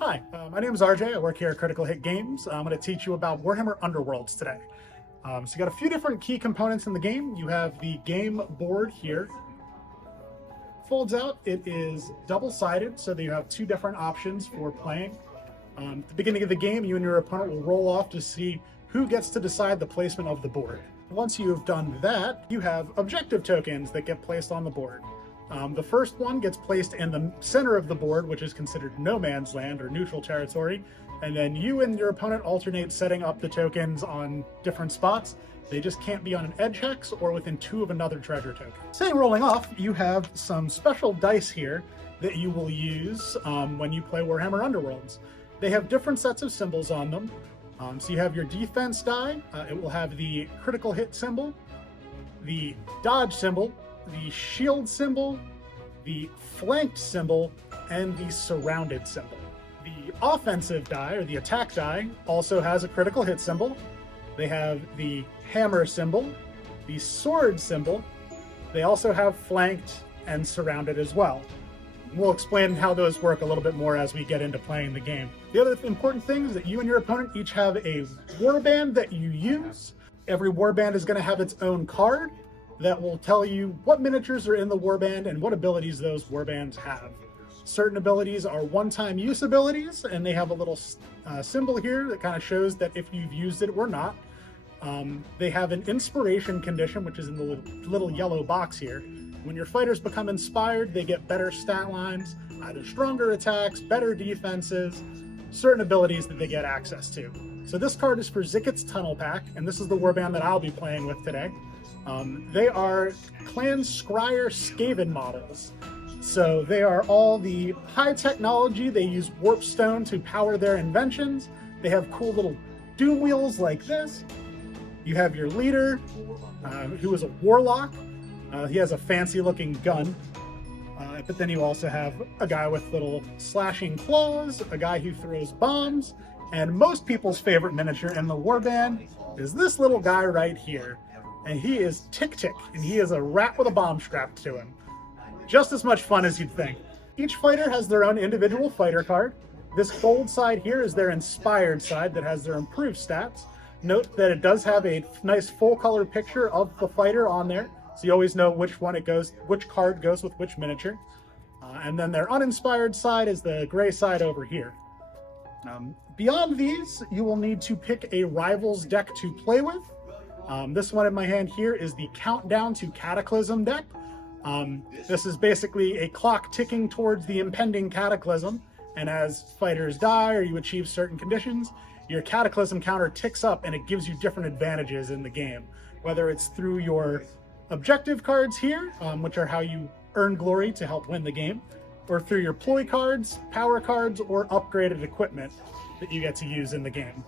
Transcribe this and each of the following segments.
Hi, my name is RJ. I work here at Critical Hit Games. I'm going to teach you about Warhammer Underworlds today. So you got a few different key components in the game. You have the game board here. Folds out. It is double-sided, so that you have two different options for playing. At the beginning of the game, you and your opponent will roll off to see who gets to decide the placement of the board. Once you have done that, you have objective tokens that get placed on the board. The first one gets placed in the center of the board, which is considered no man's land or neutral territory, and then you and your opponent alternate setting up the tokens on different spots. They just can't be on an edge hex or within two of another treasure token. Saying rolling off, you have some special dice here that you will use when you play Warhammer Underworlds. They have different sets of symbols on them. So you have your defense die. It will have the critical hit symbol, the dodge symbol, the shield symbol, the flanked symbol, and the surrounded symbol. The offensive die, or the attack die, also has a critical hit symbol. They have the hammer symbol, the sword symbol. They also have flanked and surrounded as well. We'll explain how those work a little bit more as we get into playing the game. The other important thing is that you and your opponent each have a warband that you use. Every warband is going to have its own card that will tell you what miniatures are in the warband and what abilities those warbands have. Certain abilities are one-time use abilities, and they have a little symbol here that kind of shows that if you've used it or not. They have an inspiration condition, which is in the little yellow box here. When your fighters become inspired, they get better stat lines, either stronger attacks, better defenses, certain abilities that they get access to. So this card is for Ziket's Tunnel Pack, and this is the warband that I'll be playing with today. They are Clan Scryer Skaven models. So they are all the high technology. They use warpstone to power their inventions. They have cool little doom wheels like this. You have your leader, who is a warlock. He has a fancy looking gun. But then you also have a guy with little slashing claws, a guy who throws bombs, and most people's favorite miniature in the warband is this little guy right here. And he is Tick Tick, and he is a rat with a bomb strapped to him. Just as much fun as you'd think. Each fighter has their own individual fighter card. This gold side here is their inspired side that has their improved stats. Note that it does have a nice full color picture of the fighter on there, so you always know which card goes with which miniature. And then their uninspired side is the gray side over here. Beyond these, you will need to pick a Rivals deck to play with. This one in my hand here is the Countdown to Cataclysm deck. This is basically a clock ticking towards the impending cataclysm, and as fighters die or you achieve certain conditions, your cataclysm counter ticks up and it gives you different advantages in the game, whether it's through your objective cards here, which are how you earn glory to help win the game, or through your ploy cards, power cards, or upgraded equipment that you get to use in the game.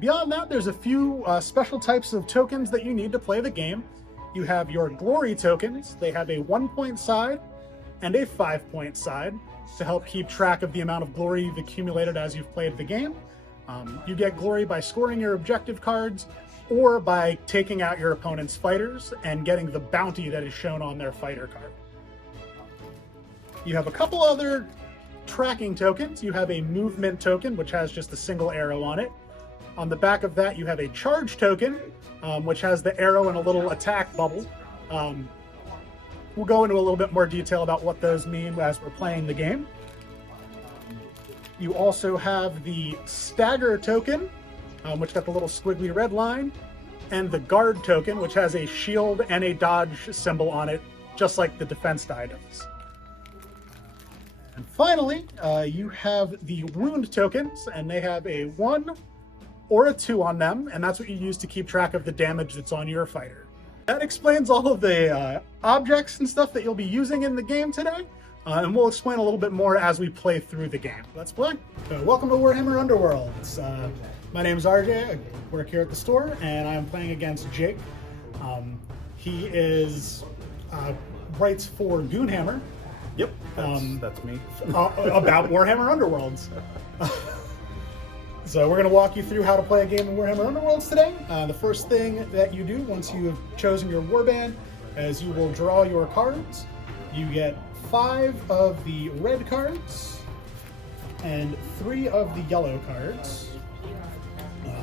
Beyond that, there's a few special types of tokens that you need to play the game. You have your glory tokens. They have a 1-point side and a 5-point side to help keep track of the amount of glory you've accumulated as you've played the game. You get glory by scoring your objective cards or by taking out your opponent's fighters and getting the bounty that is shown on their fighter card. You have a couple other tracking tokens. You have a movement token, which has just a single arrow on it. On the back of that, you have a charge token, which has the arrow and a little attack bubble. We'll go into a little bit more detail about what those mean as we're playing the game. You also have the stagger token, which got the little squiggly red line, and the guard token, which has a shield and a dodge symbol on it, just like the defense die does. And finally, you have the wound tokens, and they have a 1 or a 2 on them, and that's what you use to keep track of the damage that's on your fighter. That explains all of the objects and stuff that you'll be using in the game today, and we'll explain a little bit more as we play through the game. Let's play. So welcome to Warhammer Underworlds. My name is RJ, I work here at the store, and I'm playing against Jake. He writes for Goonhammer. Yep, that's me. About Warhammer Underworlds. So we're going to walk you through how to play a game of Warhammer Underworlds today. The first thing that you do once you have chosen your warband is you will draw your cards. You get 5 of the red cards. and 3 of the yellow cards.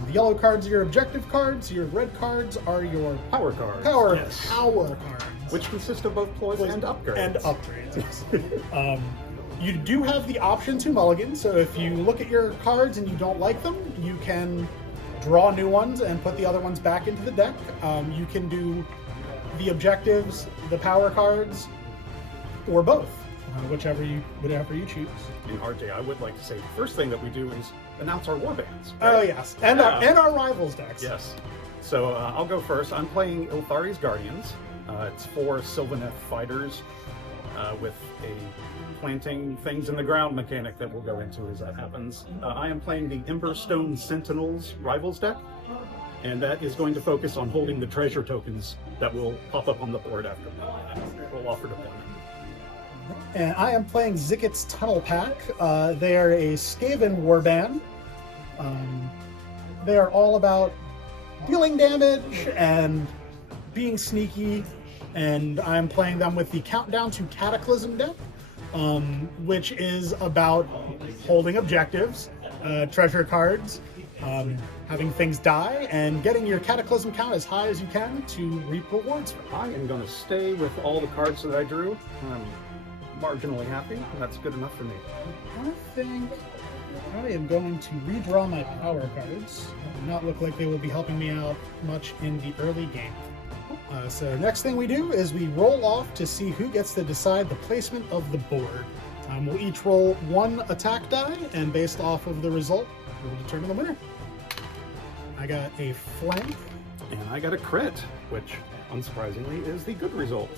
The yellow cards are your objective cards. Your red cards are your Power cards. power Yes. cards, Which consist of both ploys and upgrades. And upgrades. Yes. You do have the option to mulligan, so if you look at your cards and you don't like them, you can draw new ones and put the other ones back into the deck. You can do the objectives, the power cards, or both, whichever you choose. And RJ, I would like to say the first thing that we do is announce our warbands. Oh yes, and our rivals decks. Yes. So I'll go first. I'm playing Ilthari's Guardians. It's 4 Sylvaneth fighters with a planting things in the ground mechanic that we'll go into as that happens. I am playing the Emberstone Sentinels Rivals deck, and that is going to focus on holding the treasure tokens that will pop up on the board after we'll offer deployment. And I am playing Zicket's Tunnel Pack. They are a Skaven warband. They are all about dealing damage and being sneaky, and I'm playing them with the Countdown to Cataclysm deck, which is about holding objectives, treasure cards, having things die, and getting your Cataclysm count as high as you can to reap rewards. I am going to stay with all the cards that I drew. I'm marginally happy. That's good enough for me. I think I am going to redraw my power cards. They do not look like they will be helping me out much in the early game. So next thing we do is we roll off to see who gets to decide the placement of the board. We'll each roll 1 attack die, and based off of the result, we'll determine the winner. I got a flank. And I got a crit, which, unsurprisingly, is the good result.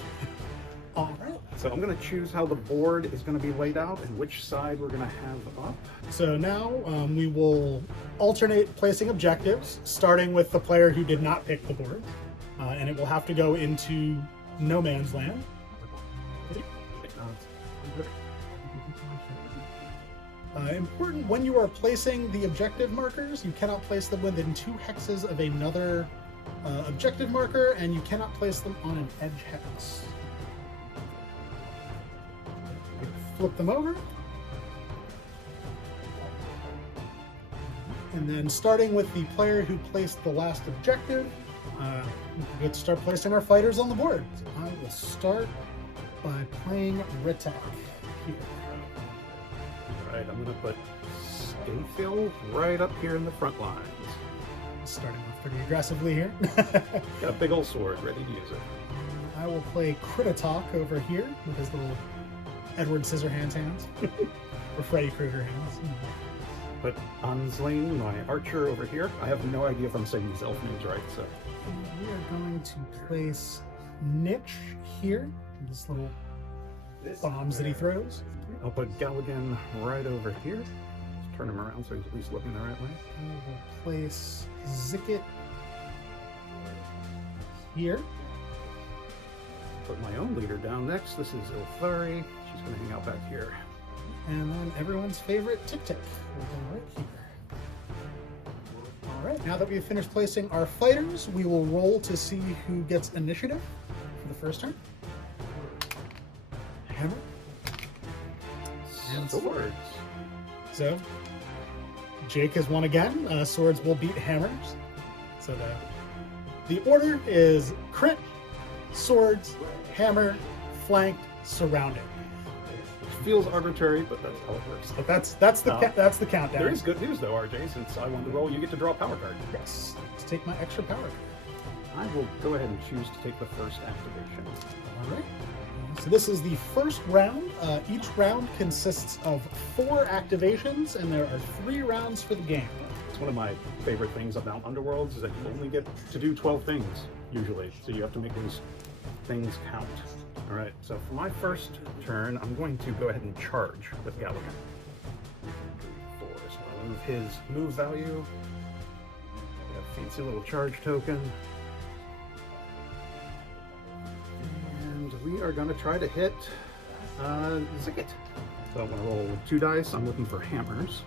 All right. So I'm going to choose how the board is going to be laid out and which side we're going to have up. So now we will alternate placing objectives, starting with the player who did not pick the board. And it will have to go into no man's land. Important, when you are placing the objective markers, you cannot place them within 2 hexes of another objective marker, and you cannot place them on an edge hex. Flip them over. And then starting with the player who placed the last objective, we get to start placing our fighters on the board. So I will start by playing Ritak here. Right, I'm going to put Stayfill right up here in the front lines. Starting off pretty aggressively here. Got a big old sword ready to use it. I will play Kritatalk over here with his little Edward Scissorhands hands. Or Freddy Krueger hands. Put Anslane, my archer, over here. I have no idea if I'm saying these elf names right, so. We are going to place Niche here. This little bombs that he throws. I'll put Galligan right over here. Just turn him around so he's at least looking the right way. I will place Zicket here. Put my own leader down next. This is Ilthari. She's going to hang out back here. And then everyone's favorite Tic Tic will go right here. All right, now that we've finished placing our fighters, we will roll to see who gets initiative for the first turn. Hammer. And Swords. So, Jake has won again. Swords will beat hammers. So the order is crit, swords, hammer, flanked, surrounded. Feels arbitrary, but that's how it works. But that's the countdown. There is good news though, RJ. Since I won the roll, you get to draw a power card. Yes. Let's take my extra power. I will go ahead and choose to take the first activation. All right. So this is the first round. Each round consists of 4 activations, and there are 3 rounds for the game. It's one of my favorite things about Underworlds is that you only get to do 12 things usually, so you have to make these things count. All right, so for my first turn, I'm going to go ahead and charge with Galligan. 4, so I'll move his move value. Got a fancy little charge token. And we are going to try to hit Zicket. So I'm going to roll 2 dice. I'm looking for hammers.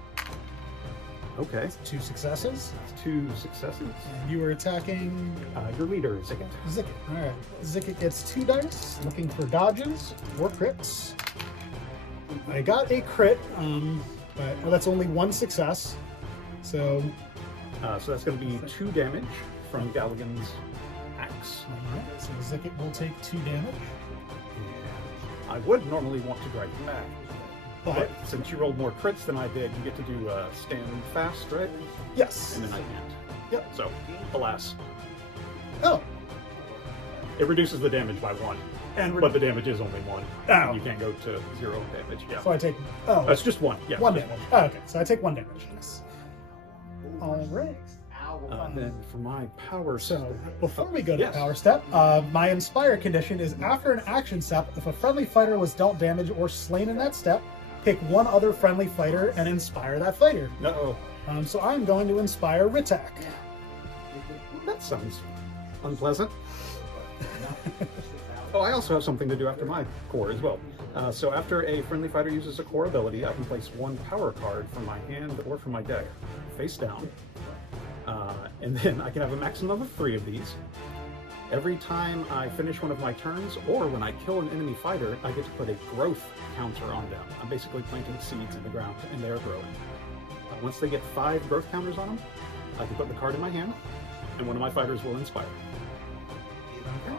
Okay. 2 successes. 2 successes. And you are attacking Your leader, Zicket. Zicket. All right. Zicket gets 2 dice, looking for dodges or crits. I got a crit. But that's only one success. So, So that's going to be 2 damage from Galligan's axe. alright, so Zicket will take 2 damage. I would normally want to drive you back, But, but since you rolled more crits than I did, you get to do stand fast, right? yes. And then I can't. Yep. So, alas, Oh, it reduces the damage by 1. But the damage is only 1. Oh. You can't go to 0 damage. Yeah. so I take, oh, That's just 1. Yeah. 1 just damage. Oh, okay, so I take 1 damage. Yes. Alright. Then for my power So, before we go to Yes. power step, my inspire condition is after an action step, if a friendly fighter was dealt damage or slain in that step, pick one other friendly fighter and inspire that fighter. Uh-oh. So I'm going to inspire Ritak. That sounds unpleasant. Oh, I also have something to do after my core as well. So after a friendly fighter uses a core ability, I can place 1 power card from my hand or from my deck face down. And then I can have a maximum of 3 of these. Every time I finish one of my turns, or when I kill an enemy fighter, I get to put a growth counter on them. I'm basically planting seeds in the ground, and they are growing. Once they get 5 growth counters on them, I can put the card in my hand, and one of my fighters will inspire. Okay.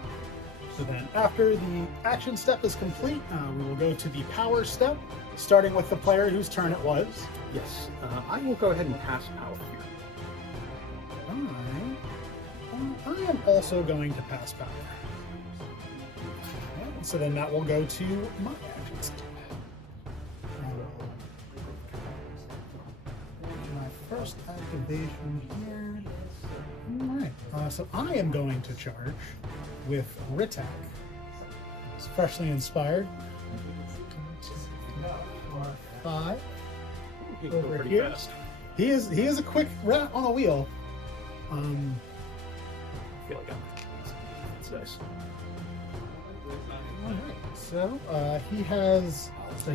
So then, after the action step is complete, we will go to the power step, starting with the player whose turn it was. Yes, I will go ahead and pass power here. I am also going to pass power. Okay, so then that will go to my action step. My first activation here. Alright, so I am going to charge with Ritak. It's freshly inspired. 2, 3, 4, 5. You can go Over pretty here. fast. He is a quick rat on a wheel. I feel like it's nice. So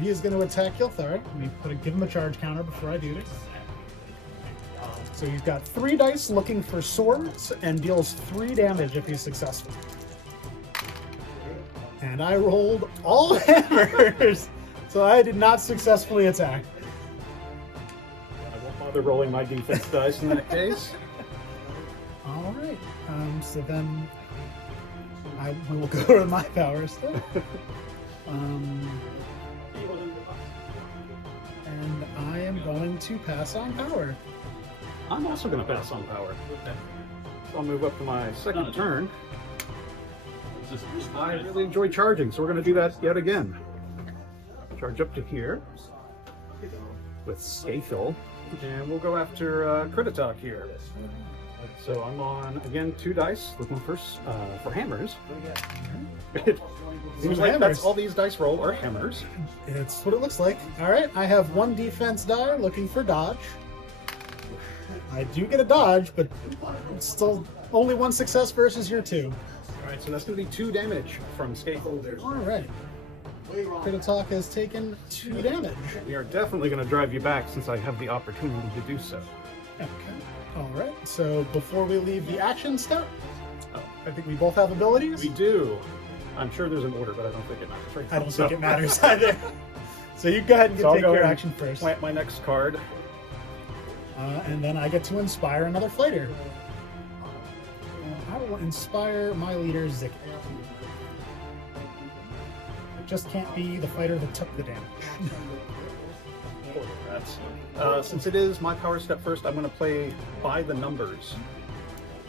he is going to attack Gilthar. Let me give him a charge counter before I do this. So he's got 3 dice looking for swords and deals 3 damage if he's successful. And I rolled all hammers, so I did not successfully attack. I won't bother rolling my defense dice in that case. All right. So then I will go to my power step. And I am going to pass on power. I'm also going to pass on power. So I'll move up to my second turn. I really enjoy charging, so we're going to do that yet again. Charge up to here with Scathiel, and we'll go after Crititalk here. So I'm on, again, 2 dice, looking for hammers. It seems like hammers. that's all these dice roll are hammers. It's what it looks like. All right, I have 1 defense die looking for dodge. I do get a dodge, but it's still only 1 success versus your 2. All right, so that's going to be 2 damage from Scathiel. All right. Crititalk has taken 2 damage. We are definitely going to drive you back since I have the opportunity to do so. Okay. All right. So before we leave the action step, I think we both have abilities. We do. I'm sure there's an order, but I don't think it matters. Right I don't now. think it matters either. So you go ahead and So I'll take go your ahead action first. Plant my next card. And then I get to inspire another fighter. I will inspire my leader, Zicket. It just can't be the fighter that took the damage. Poor rats. Since it is my power step first, I'm going to play by the numbers.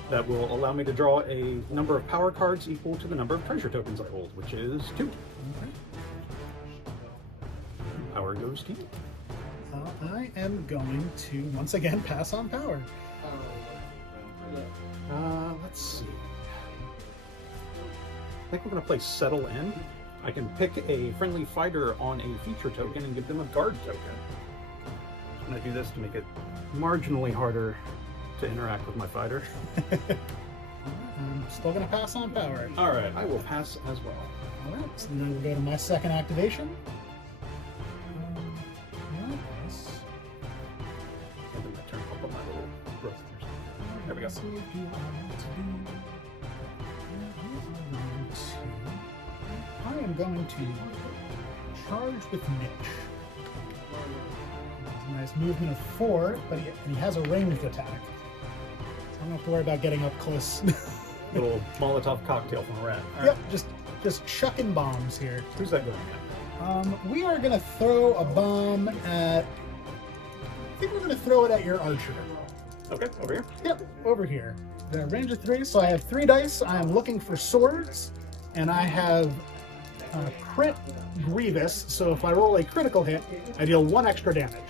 That will allow me to draw a number of power cards equal to the number of treasure tokens I hold, which is 2. Power goes to you. I am going to, once again, pass on power. Let's see. I think we're going to play Settle In. I can pick a friendly fighter on a feature token and give them a guard token. I'm going to do this to make it marginally harder to interact with my fighter. I'm still going to pass on power. All right, I will pass as well. All right, so now we'll go to my second activation. And then I turn up on my little growth. There we go. I am going to charge with Mitch. Nice movement of 4, but he has a ranged attack. So I don't have to worry about getting up close. Little Molotov cocktail from a rat. All Yep, right. just chucking bombs here. Who's that going at? We are gonna throw a bomb at. I think we're gonna throw it at your archer. Okay, over here. Yep, over here. The range of 3, so I have 3 dice. I am looking for swords, and I have crit Grievous. So if I roll a critical hit, I deal 1 extra damage.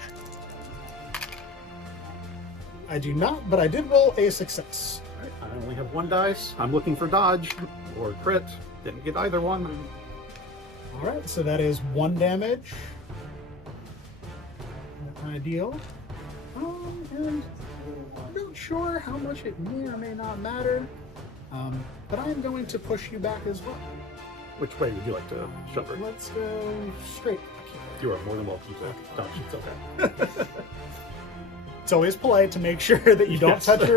I do not, but I did roll a success. All right, I only have 1 dice. I'm looking for dodge or crit. Didn't get either one. All right, so that is 1 damage. That I deal. And I'm not sure how much it may or may not matter, but I am going to push you back as well. Which way would you like to shove her? Let's go straight back here. You are more than welcome to dodge. It's okay. It's always polite to make sure that you don't Yes. touch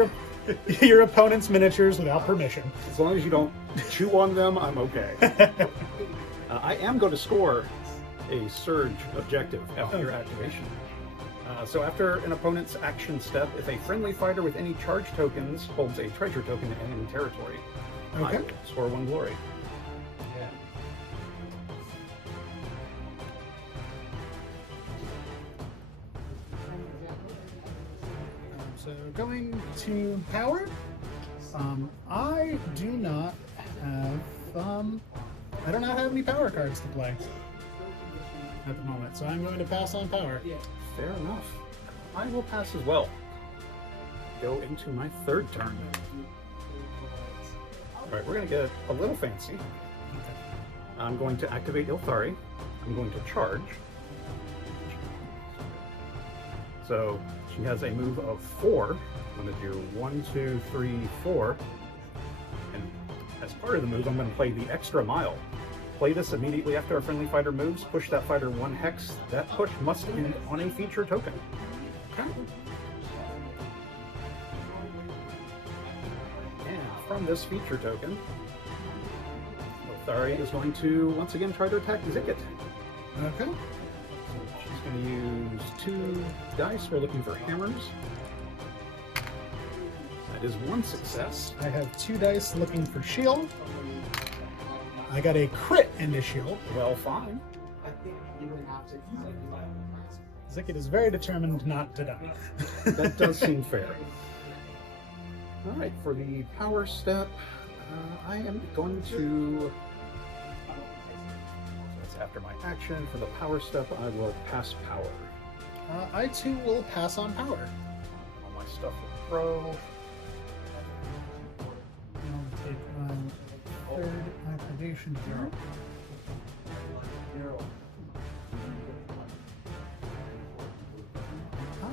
your opponent's miniatures without permission. As long as you don't chew on them, I'm okay. I am going to score a surge objective after your activation. So after an opponent's action step, if a friendly fighter with any charge tokens holds a treasure token in enemy territory, I Okay. will score 1 glory. So going to power, I do not have any power cards to play at the moment, so I'm going to pass on power. Fair enough. I will pass as well. Go into my 3rd turn. Alright, we're going to get a little fancy. I'm going to activate Ilthari. I'm going to charge. So she has a move of 4. I'm going to do 1, 2, 3, 4. And as part of the move, I'm going to play the extra mile. Play this immediately after a friendly fighter moves. Push that fighter 1 hex. That push must end on a feature token. Okay. And from this feature token, Ilthari is going to once again try to attack Zicket. Okay. So she's going to use 2 dice. We're looking for hammers. That is 1 success. I have 2 dice looking for shield. I got a crit into shield. Well, fine. Zicket is very determined not to die. That does seem fair. All right, for the power step, I am going to. That's after my action. For the power step, I will pass power. I too will pass on power. All my stuff will throw. I'll take my 3rd activation here.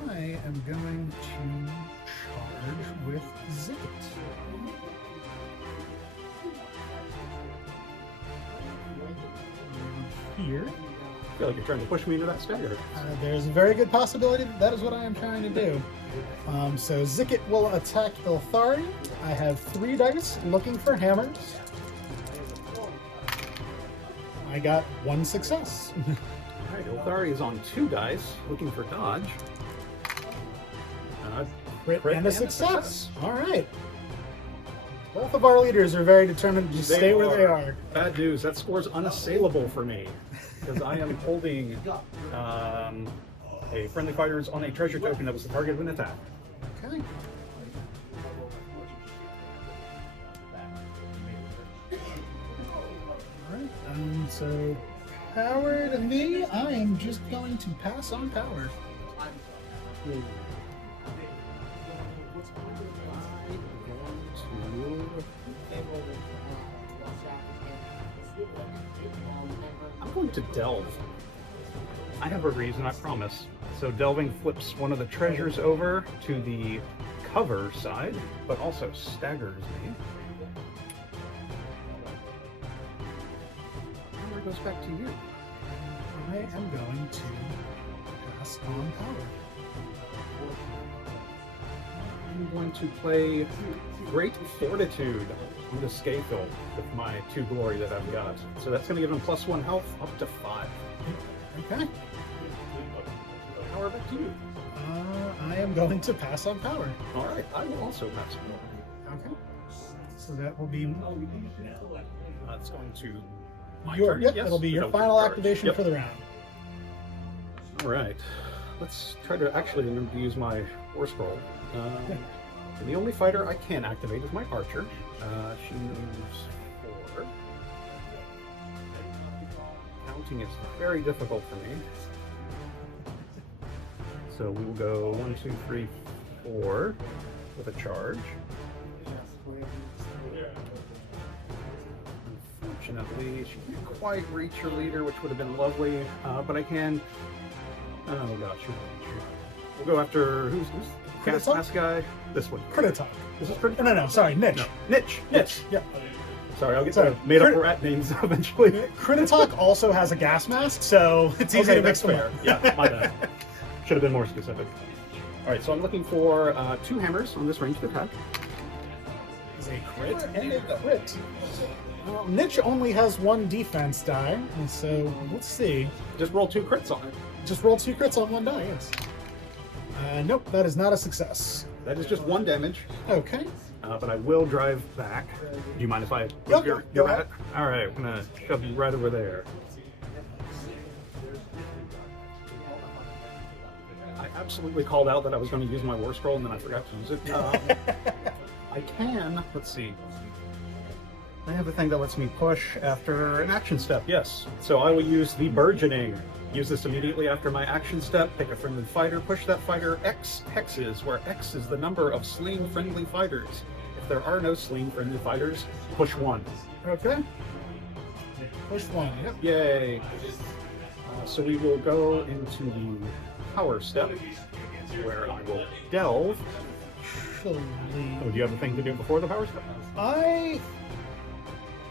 I am going to charge with Zicket. Here. I feel like you're trying to push me into that stagger. There's a very good possibility that is what I am trying to do. So Zicket will attack Ilthari. I have 3 dice looking for hammers. I got 1 success. All right, Ilthari is on 2 dice, looking for dodge. Crit and a success. All right. Both of our leaders are very determined to just stay where they are. Bad news, that score's unassailable for me, because I am holding a friendly fighter's on a treasure token that was the target of an attack. Okay. Alright, so power to me, I am just going to pass on power. I'm going to delve. I have a reason, I promise. So delving flips one of the treasures over to the cover side, but also staggers me. Power goes back to you. I am going to pass on power. I'm going to play Great Fortitude on the Scapefield with my 2 glory that I've got. So that's going to give him +1 health up to 5. Okay. Power back to you. I am going to pass on power. All right, I will also pass on. Okay. So that will be That's going to my your turn. yep, Yes, that'll be your that'll final charge. activation Yep. for the round. All right, let's try to actually remember to use my war scroll. And the only fighter I can activate is my archer. She moves 4. Counting is very difficult for me. So we will go 1, 2, 3, 4 with a charge. Unfortunately, she can't quite reach her leader, which would have been lovely, but I can. Oh gosh, we'll go after who's this last guy? This one. Crititalk. Is this Crititalk? No, sorry, Niche. No, Niche. Yep. Sorry, I'll get Sorry. made up rat names eventually. Crititalk also has a gas mask, so it's easy to mix them up. Yeah, my bad. Should have been more specific. All right, so I'm looking for 2 hammers on this ranged attack. Is a crit and a crit. Niche only has 1 defense die, and so let's see. Just roll 2 crits on it. Just roll 2 crits on 1 die, yes. Nope, that is not a success. That is just 1 damage, Okay. but I will drive back. Do you mind if I Yep, your go rat? All right, I'm gonna shove you right over there. I absolutely called out that I was going to use my war scroll, and then I forgot to use it. I can. Let's see. I have a thing that lets me push after an action step. Yes. So I will use the burgeoning. Use this immediately after my action step. Pick a friendly fighter. Push that fighter X hexes, where X is the number of slain friendly fighters. If there are no slain friendly fighters, push 1. Okay. Push 1, yep. Yay. So we will go into the power step, where I will delve. Actually, Oh, do you have a thing to do before the power step?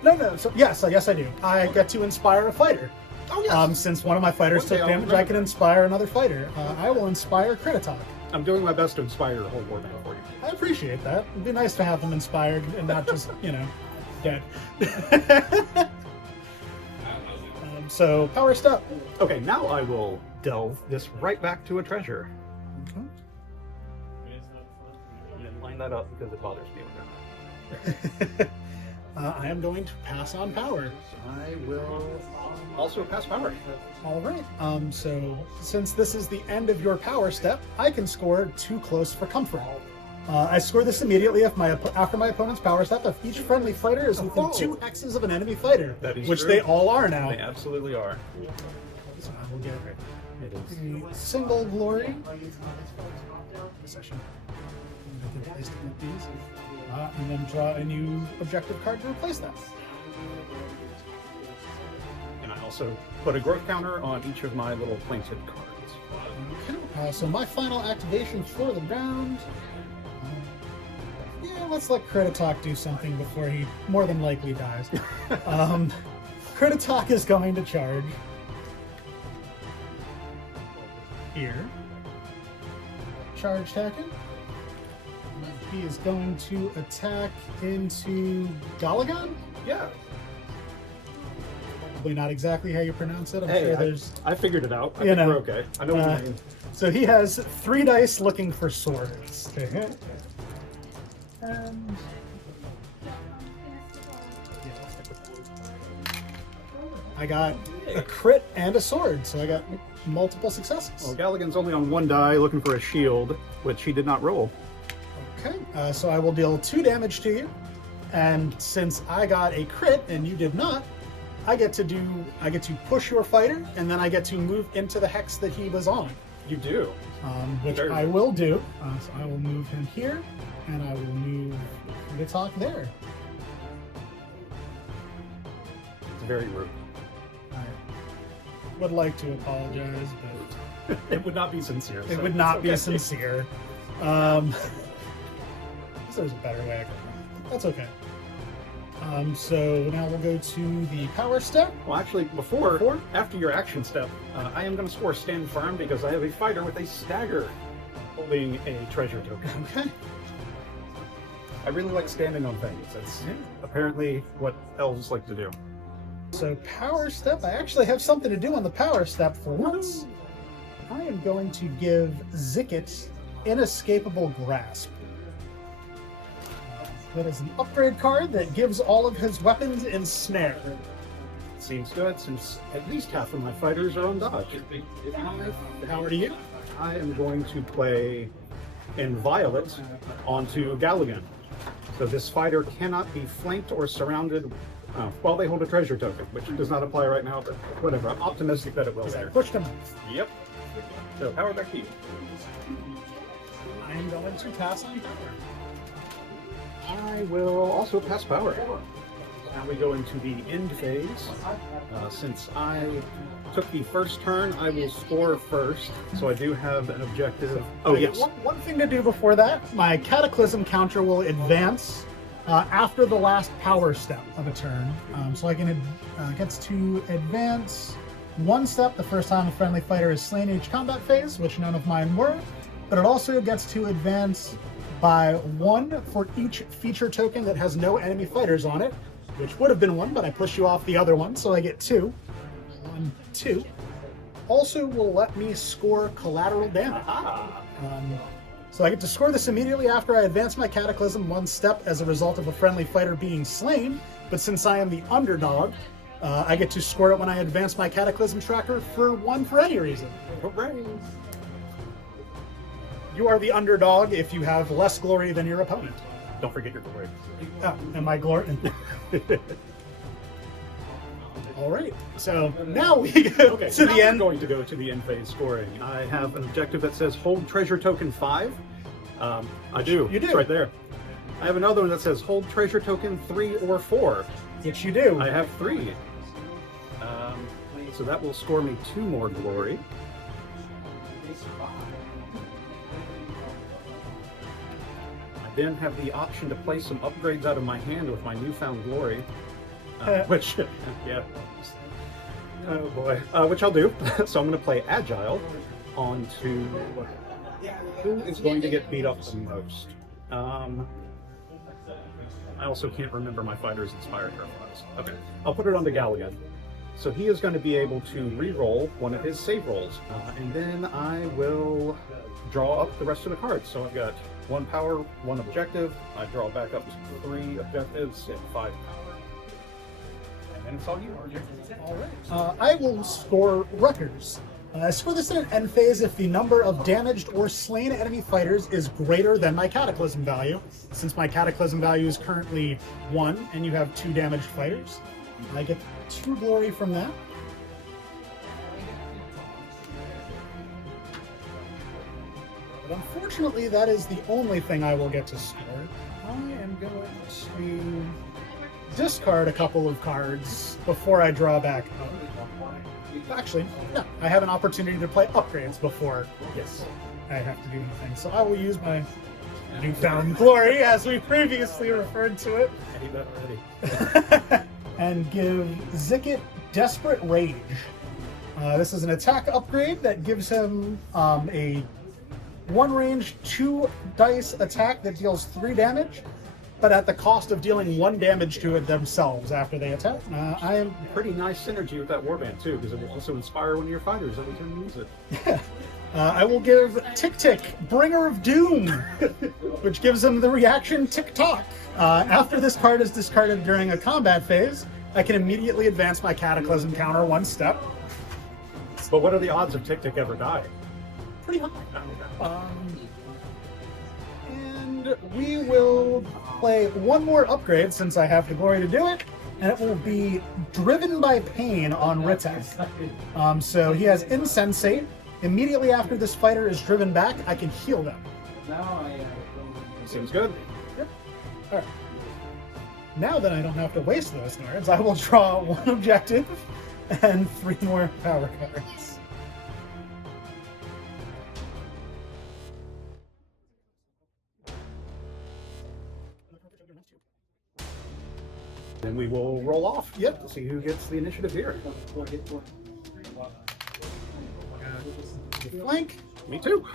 No. So yes, I do. I get to inspire a fighter. Oh, yes. Since one of my fighters One day took I'll damage, I remember can that. inspire another fighter. I will inspire Crititalk. I'm doing my best to inspire a whole war battle for you. I appreciate that. It'd be nice to have them inspired and not just, dead. So, power step. Okay, now I will delve this right back to a treasure. Okay. And then line that up because it bothers me when they're not. I am going to pass on power. I will also pass power. All right. So, since this is the end of your power step, I can score 2 close for comfort. I score this immediately after my opponent's power step if each friendly fighter is within 2 hexes of an enemy fighter, That is which true. they all are now. They absolutely are. So I will get It is. a single glory. Session. And then draw a new objective card to replace that. And I also put a growth counter on each of my little planted cards. Okay. So my final activation for the round. Let's let Crititalk do something before he more than likely dies. Crititalk is going to charge here. Charge attacking. He is going to attack into Galagon? Yeah. Probably not exactly how you pronounce it. I'm Hey, sure there's. I figured it out. I You think know, we're okay. I know what you mean. So he has 3 dice looking for swords to hit. And I got a crit and a sword, so I got multiple successes. Well, Galligan's only on 1 die looking for a shield, which he did not roll. Okay, so I will deal 2 damage to you, and since I got a crit and you did not, I get to push your fighter, and then I get to move into the hex that he was on, You do. which Very I good. will do. So I will move him here, and I will move Vitok there. It's very rude. I would like to apologize, but It would not be sincere. it so would not it's be okay. sincere. There's a better way I could. That's okay. So now we'll go to the power step. Well, actually, after your action step, I am going to score stand firm because I have a fighter with a stagger holding a treasure token. Okay. I really like standing on things. That's apparently what elves like to do. So power step. I actually have something to do on the power step for once. I am going to give Zicket Inescapable Grasp. That is an upgrade card that gives all of his weapons ensnare. Seems good, since at least half of my fighters are on dodge. How are you? I am going to play Inviolate onto Galligan. So this fighter cannot be flanked or surrounded while they hold a treasure token, which does not apply right now, but whatever. I'm optimistic that it will later. Pushed him. Yep. So power back to you. I am going to pass on power. I will also pass power. Now we go into the end phase. Since I took the first turn, I will score first. So I do have an objective. Oh, yes. One thing to do before that, my Cataclysm counter will advance after the last power step of a turn. So I can gets to advance one step the first time a friendly fighter is slain in each combat phase, which none of mine were. But it also gets to advance by one for each feature token that has no enemy fighters on it, which would have been one, but I pushed you off the other one, so I get 2. 1, 2. Also will let me score collateral damage. So I get to score this immediately after I advance my Cataclysm one step as a result of a friendly fighter being slain, but since I am the underdog, I get to score it when I advance my Cataclysm tracker for 1 for any reason. Hooray! You are the underdog if you have less glory than your opponent. Don't forget your glory. Oh, and my glory. All right, so now we go to the end. We're going to go to the end phase scoring. I have an objective that says hold treasure token 5. I do. You do. It's right there. I have another one that says hold treasure token 3 or 4. Which you do. I have 3. So that will score me 2 more glory. I then have the option to play some upgrades out of my hand with my newfound glory. Which, yeah. Oh boy. Which I'll do. So I'm going to play Agile onto who is going to get beat up the most. I also can't remember my fighter's inspired profiles. Okay. I'll put it on the Galligan. So he is going to be able to re-roll one of his save rolls. And then I will draw up the rest of the cards. So I've got 1 power, 1 objective. I draw back up to 3 objectives and 5 power. And it's all you, RJ. All right. I will score Rutgers. I score this in an end phase if the number of damaged or slain enemy fighters is greater than my Cataclysm value. Since my Cataclysm value is currently 1 and you have 2 damaged fighters, I get 2 glory from that. But unfortunately, that is the only thing I will get to score. I am going to discard a couple of cards before I draw back up. Actually, no, I have an opportunity to play upgrades before I have to do anything. So I will use my newfound glory, as we previously referred to it, I hate that already. and give Zicket Desperate Rage. This is an attack upgrade that gives him a 1 range, 2 dice attack that deals 3 damage, but at the cost of dealing 1 damage to it themselves after they attack. I am Pretty nice synergy with that warband too, because it will also inspire one of your fighters every time you use it. I will give Tick Tick, Bringer of Doom, which gives him the reaction Tick Tock. After this card is discarded during a combat phase, I can immediately advance my Cataclysm counter 1 step. But what are the odds of Tick Tick ever dying? Pretty high. And we will play 1 more upgrade since I have the glory to do it, and it will be Driven by Pain on Ritek. So he has Insensate. Immediately after this fighter is driven back, I can heal them. Seems good. Yep. All right. Now that I don't have to waste those cards, I will draw 1 objective and 3 more power cards. Then we will roll off. Yep. See who gets the initiative here. Flank, Me too.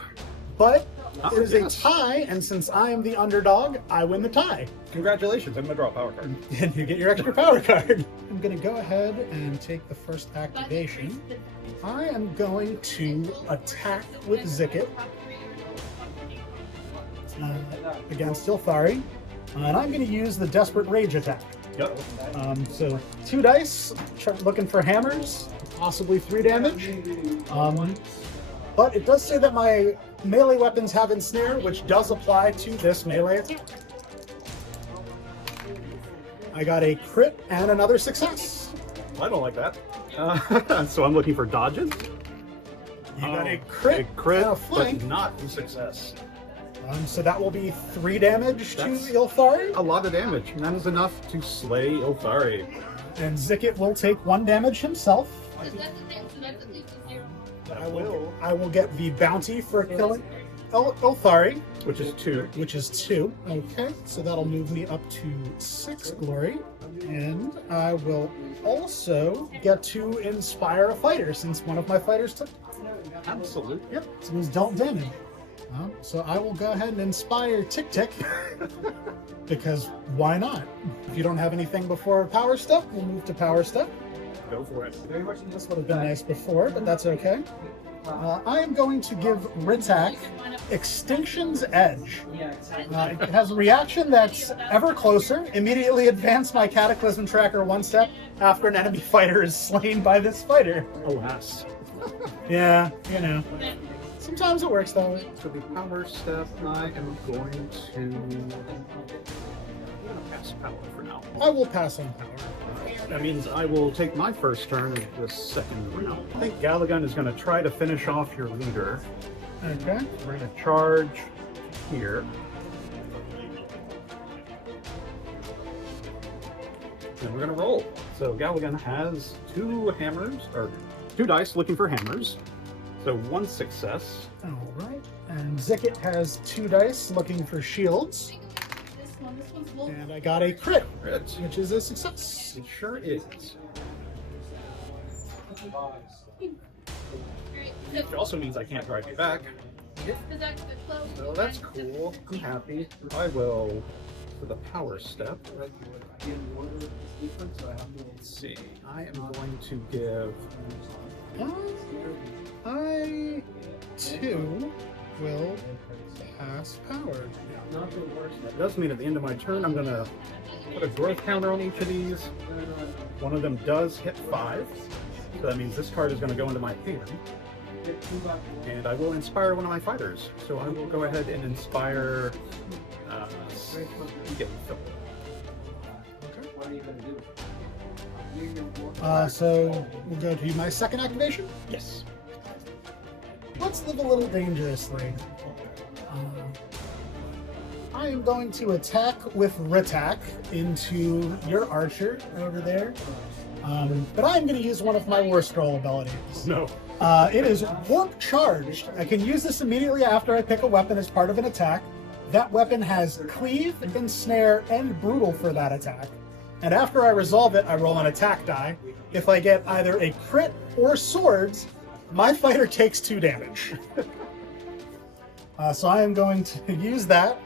but Oh, It is yes. a tie, and since I am the underdog, I win the tie. Congratulations, I'm gonna draw a power card. And you get your extra power card. I'm going to go ahead and take the first activation. I am going to attack with Zicket against Ilthari, and I'm going to use the Desperate Rage attack. Yep. So 2 dice, looking for hammers, possibly 3 damage. But it does say that my melee weapons have ensnare, which does apply to this melee attack. I got a crit and another success. I don't like that. So I'm looking for dodges. You got a crit, and a but flank. not a success. So that will be 3 damage That's- to Ilthari, A lot of damage, and that is enough to slay Ilthari. and Zicket will take 1 damage himself. I will get the bounty for killing Ilthari, Which is 2. which is 2. Okay, so that'll move me up to 6 glory. And I will also get to inspire a fighter, since one of my fighters took. Absolutely. Yep, so he's dealt damage. So I will go ahead and inspire Tick Tick, because why not? If you don't have anything before Power Step, we'll move to Power Step. Go for it. This would have been nice before, but that's okay. I am going to give Ritak Extinction's Edge. It has a reaction that's ever closer. Immediately advance my Cataclysm Tracker 1 step after an enemy fighter is slain by this fighter. Alas. Yeah, you know. Sometimes it works that way. For the power step, I am going to pass power for now. I will pass on power. That means I will take my first turn of the second round. I think Galagun is going to try to finish off your leader. Okay. We're going to charge here. And we're going to roll. So Galagun has 2 hammers, or 2 dice looking for hammers. So 1 success. All right. And Zicket has 2 dice looking for shields. And I got a crit, Crit. which is a success. It sure is. Which also means I can't drive you back. So that's cool. I'm happy. I will, for the power step, let's see. I am going to give. I, too, will pass power. That does mean at the end of my turn, I'm going to put a growth counter on each of these. One of them does hit 5. So that means this card is going to go into my hand. And I will inspire one of my fighters. So I will go ahead and inspire. So we'll go to my second activation. Yes. Let's live a little dangerously. I am going to attack with Ritak into your archer over there. But I'm going to use one of my worst roll abilities. No. It is Warp Charged. I can use this immediately after I pick a weapon as part of an attack. That weapon has Cleave, Ensnare, and Brutal for that attack. And after I resolve it, I roll an attack die. If I get either a crit or swords, my fighter takes 2 damage. So I am going to use that.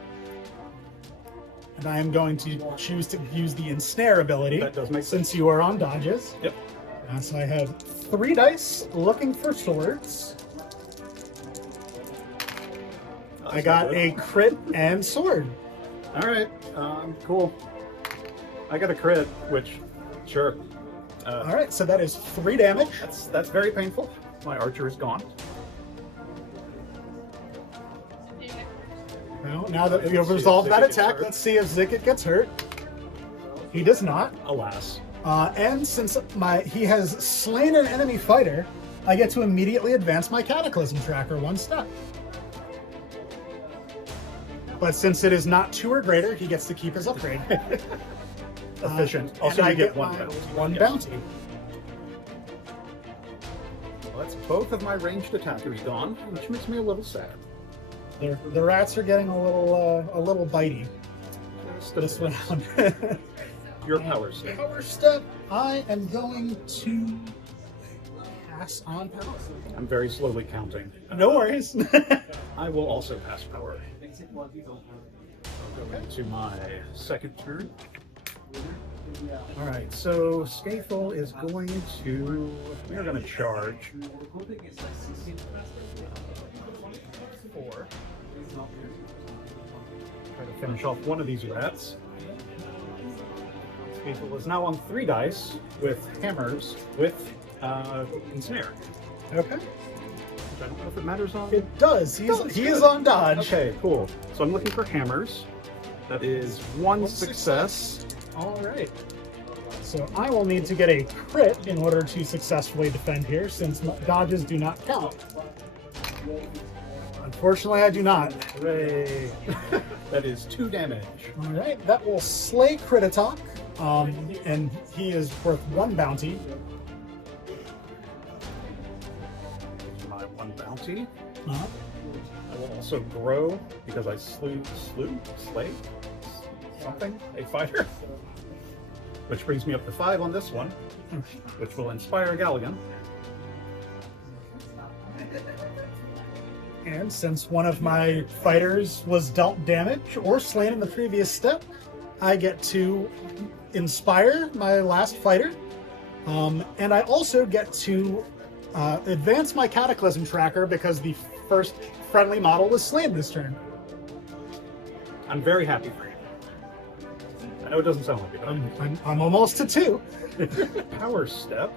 And I am going to choose to use the Ensnare ability. That does make since sense. you are on dodges. Yep. So I have 3 dice looking for swords. I got a crit and sword. All right. Cool. I got a crit, which, sure. All right, so that is 3 damage. That's very painful. My archer is gone. Well, now that we have resolved that attack, let's see if Zicket gets hurt. He does not. Alas. And since he has slain an enemy fighter, I get to immediately advance my Cataclysm Tracker 1 step. But since it is not 2 or greater, he gets to keep his upgrade. Efficient. And Also, I you get my one bounty. one Yes. bounty. Well, that's both of my ranged attackers gone, which makes me a little sad. The rats are getting a little bitey this round. Your power step. Power step. I am going to pass on power. I'm very slowly counting. No worries. I will also pass power. I'll go into my second turn. All right, so Scateful is going to, we are going to charge 4. Try to finish off one of these rats. Scateful is now on 3 dice with hammers with ensnare. Okay. I don't know if it matters on. It does. He is on dodge. Okay, cool. So I'm looking for hammers. That is one success. All right. So I will need to get a crit in order to successfully defend here, since dodges do not count. Unfortunately, I do not. Hooray! That is 2 damage. All right, that will slay Critatalk, and he is worth 1 bounty. My 1 bounty. Uh-huh. I will also grow because I slay something, a fighter. Which brings me up to 5 on this one, which will inspire Galligan. And since one of my fighters was dealt damage or slain in the previous step, I get to inspire my last fighter. And I also get to advance my Cataclysm tracker because the first friendly model was slain this turn. I'm very happy for you. I know it doesn't sound like it. I'm almost to 2. Power step.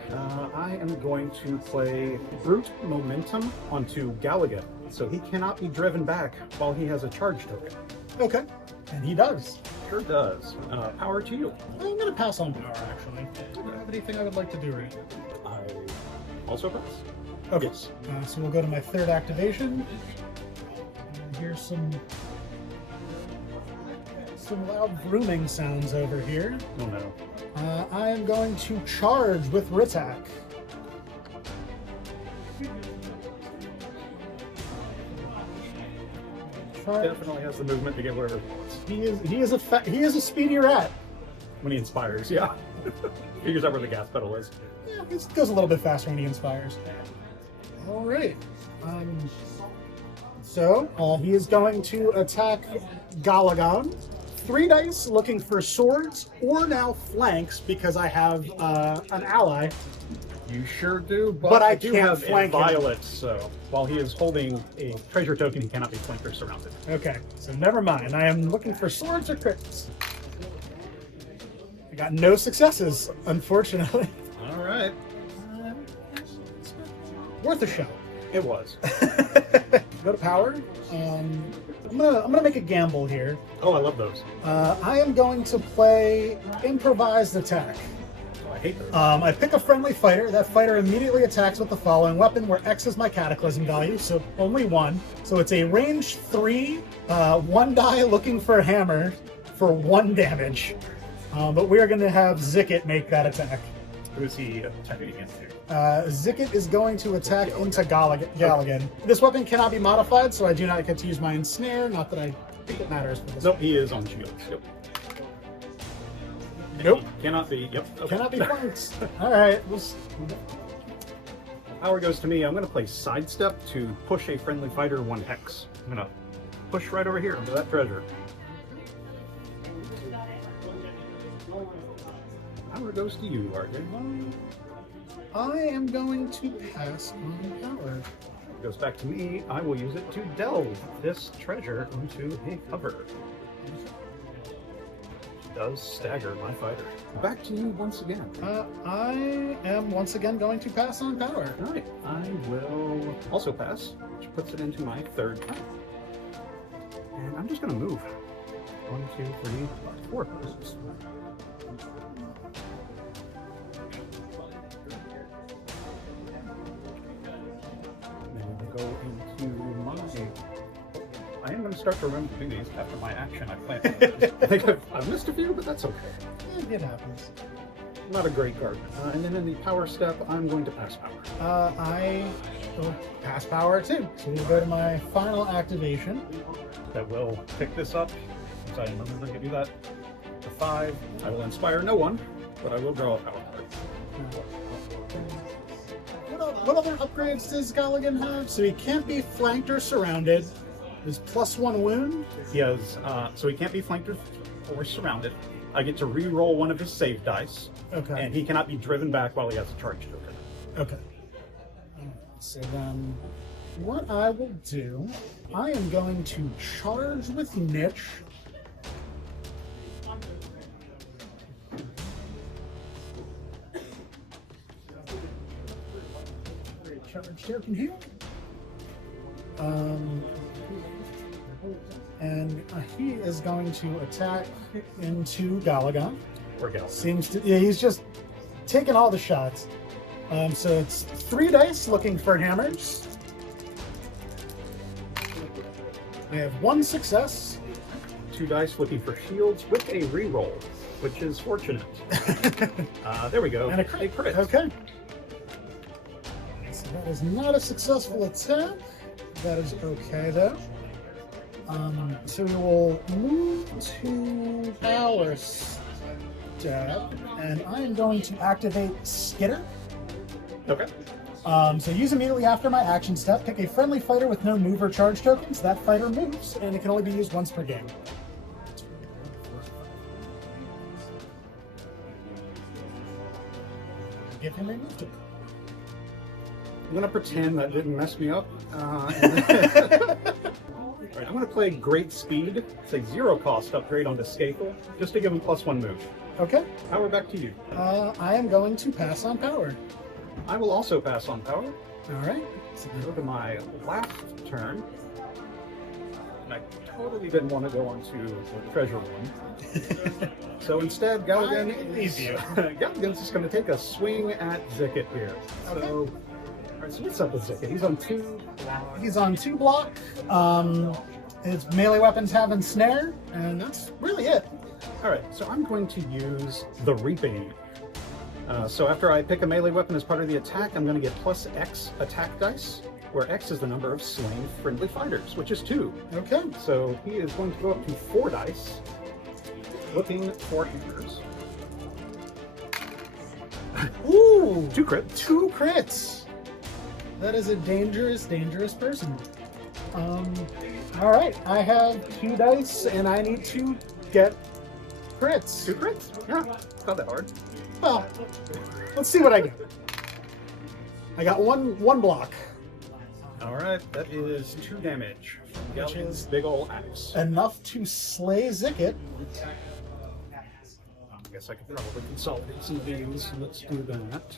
I am going to play Brute Momentum onto Galligan, so he cannot be driven back while he has a charge token. Okay, and he does. Sure does. Power to you. I'm going to pass on power, actually. I don't have anything I would like to do right now. I also pass. Okay, Yes. so we'll go to my 3rd activation. And here's some loud brooming sounds over here. Oh no. I am going to charge with Ritak. Definitely has the movement to get wherever he wants. He is a speedy rat. When he inspires, yeah. Figures out where the gas pedal is. Yeah, it goes a little bit faster when he inspires. All right. So he is going to attack Galagan. 3 dice, looking for swords or now flanks because I have an ally. You sure do, But I do can't have flank him. Violet, so while he is holding a treasure token, he cannot be flanked or surrounded. Okay, so never mind. I am looking for swords or crits. I got no successes, unfortunately. All right. Worth a shot. It was. Go to power. I'm gonna make a gamble here. Oh, I love those. I am going to play improvised attack. Oh, I hate those. I pick a friendly fighter. That fighter immediately attacks with the following weapon, where X is my Cataclysm value, so only 1. So it's a range 3, 1 die looking for a hammer for 1 damage. But we're going to have Zicket make that attack. Who is he attacking against here? Zicket is going to attack into Galligan. This weapon cannot be modified, so I do not get to use my ensnare. Not that I think it matters for this. Nope, he is on shields. Yep. Nope. He cannot be. Yep. Okay. Cannot be flanked. All right. Power goes to me. I'm going to play Sidestep to push a friendly fighter 1 hex. I'm going to push right over here into that treasure. Power goes to you, RJ. I am going to pass on power. It goes back to me. I will use it to delve this treasure into a cover. Does stagger my fighter. Back to you once again. I am once again going to pass on power. All right, I will also pass, which puts it into my 3rd turn. And I'm just going to move. 1, 2, 3, 4 posts. Then we go into my. I am going to start to remember to do these after my action. I think I've missed a few, but that's okay. It happens. Not a great card. And then in the power step, I'm going to pass power. I will pass power too. So we'll go to my final activation. That will pick this up. Since I remember to do that. To 5. I will inspire no one, but I will draw a power card. What other upgrades does Galligan have? So he can't be flanked or surrounded. His +1 wound. He has, so he can't be flanked or surrounded. I get to re-roll one of his save dice. Okay. And he cannot be driven back while he has a charge token. Okay. So then, what I will do, I am going to charge with Niche. Charge token here. And he is going to attack into Galaga. Or Gal. Seems to, yeah, he's just taking all the shots. So it's 3 dice looking for hammers. We have 1 success. 2 dice looking for shields with a reroll, which is fortunate. There we go. And a crit. crit. Okay. So that is not a successful attack. That is okay though. So we will move to power step, and I am going to activate Skitter. Okay. So use immediately after my action step. Pick a friendly fighter with no move or charge tokens. That fighter moves, and it can only be used once per game. Give him a move token. I'm going to pretend that didn't mess me up. Alright, I'm going to play Great Speed. It's a 0 cost upgrade onto Skakel, just to give him +1 move. Okay. Power back to you. I am going to pass on power. I will also pass on power. All right. So go to my last turn. And I totally didn't want to go on to the treasure one. So instead, Galligan's just going to take a swing at Zicket here. Okay. So, all right, so what's up with Zicket? He's on 2 block. He's on 2 block. His melee weapons have ensnare, and that's really it. All right, so I'm going to use the Reaping. So after I pick a melee weapon as part of the attack, I'm going to get +X attack dice, where X is the number of slain friendly fighters, which is 2. Okay. So he is going to go up to 4 dice, looking for hammers. Ooh! 2 crits. 2 crits! That is a dangerous, dangerous person. Alright, I have 2 dice, and I need to get crits. 2 crits? Yeah, it's not that hard. Well, let's see what I get. I got one block. All right, that is 2 damage. Which is big ol' axe. enough to slay Zicket. I guess I could probably consolidate some of these. Let's do that.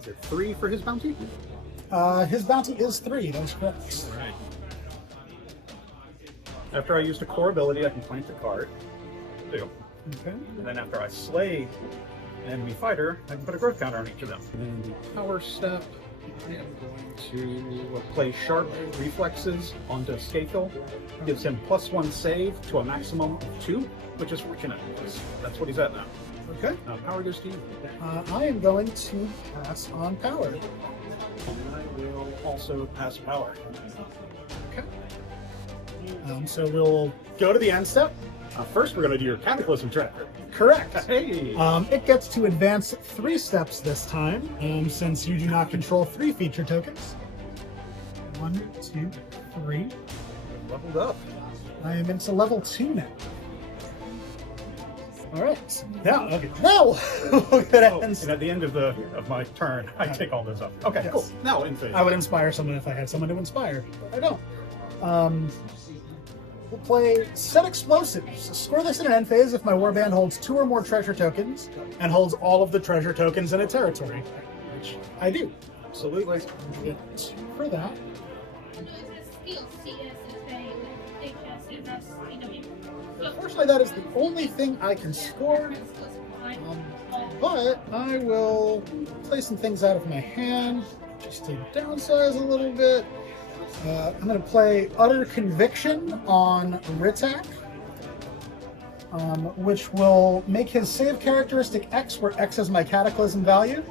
Is it 3 for his bounty? His bounty is 3, that's correct. Right. After I used a core ability, I can plant the card. 2. Okay. And then after I slay an enemy fighter, I can put a growth counter on each of them. And then the power step, I am going to play Sharp Reflexes onto Skakel. Gives him +1 save to a maximum of 2, which is fortunate because that's what he's at now. Okay. Power goes to you. I am going to pass on power. And I will also pass power. Okay. So we'll go to the end step. First, we're going to do your Cataclysm tracker. Correct. Hey! It gets to advance 3 steps this time, since you do not control 3 feature tokens. 1, 2, 3. Leveled up. I am into level 2 now. All right. Now, okay. Now we'll go to end And at the end of my turn, I take all those up. Okay, Yes. cool. Now in phase. I would inspire someone if I had someone to inspire, but I don't. We'll play Set Explosives. Score this in an end phase if my warband holds 2 or more treasure tokens and holds all of the treasure tokens in a territory, which I do. Absolutely. Get 2 for that. Unfortunately, that is the only thing I can score. But I will play some things out of my hand just to downsize a little bit. I'm going to play Utter Conviction on Ritak, which will make his save characteristic X, where X is my Cataclysm value,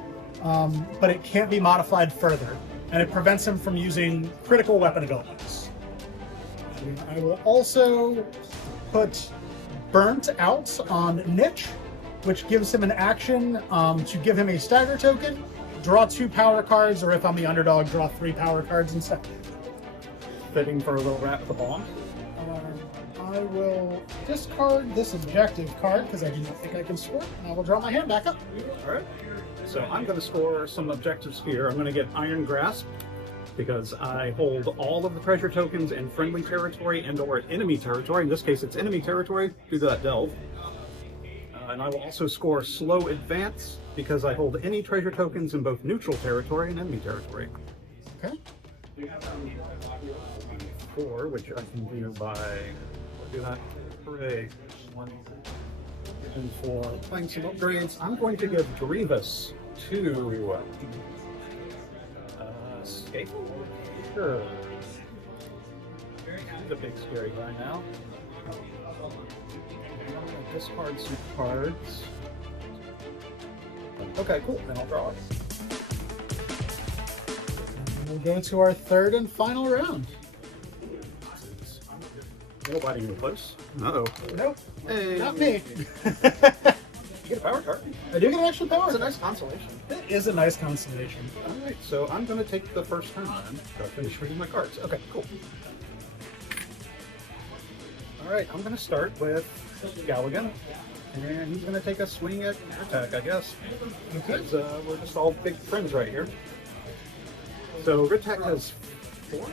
but it can't be modified further, and it prevents him from using critical weapon abilities. And I will also put Burnt Out on Niche, which gives him an action to give him a stagger token, draw 2 power cards, or if I'm the underdog, draw 3 power cards instead. Fitting for a little rat with a bomb. I will discard this objective card because I do not think I can score, and I will draw my hand back up. All right. So I'm going to score some objectives here. I'm going to get Iron Grasp because I hold all of the treasure tokens in friendly territory and/or enemy territory. In this case, it's enemy territory due to that delve. And I will also score Slow Advance because I hold any treasure tokens in both neutral territory and enemy territory. Okay. 4, which I can do by do that. Hooray! 1 and 4. Playing some upgrades. I'm going to give Grievous to Escape. Sure. He's a big scary guy now. Discard some cards. Okay, cool. Then I'll draw it. And we'll go to our 3rd and final round. Nobody even close. Uh-oh. Nope. Hey. Not me. You get a power card. I do get an extra power. It's a nice consolation. It is a nice consolation. All right, so I'm going to take the first turn then. Gotta finish reading my cards. Okay, cool. All right, I'm going to start with Galligan, and he's going to take a swing at attack, I guess, because we're just all big friends right here. So Ritek has 4?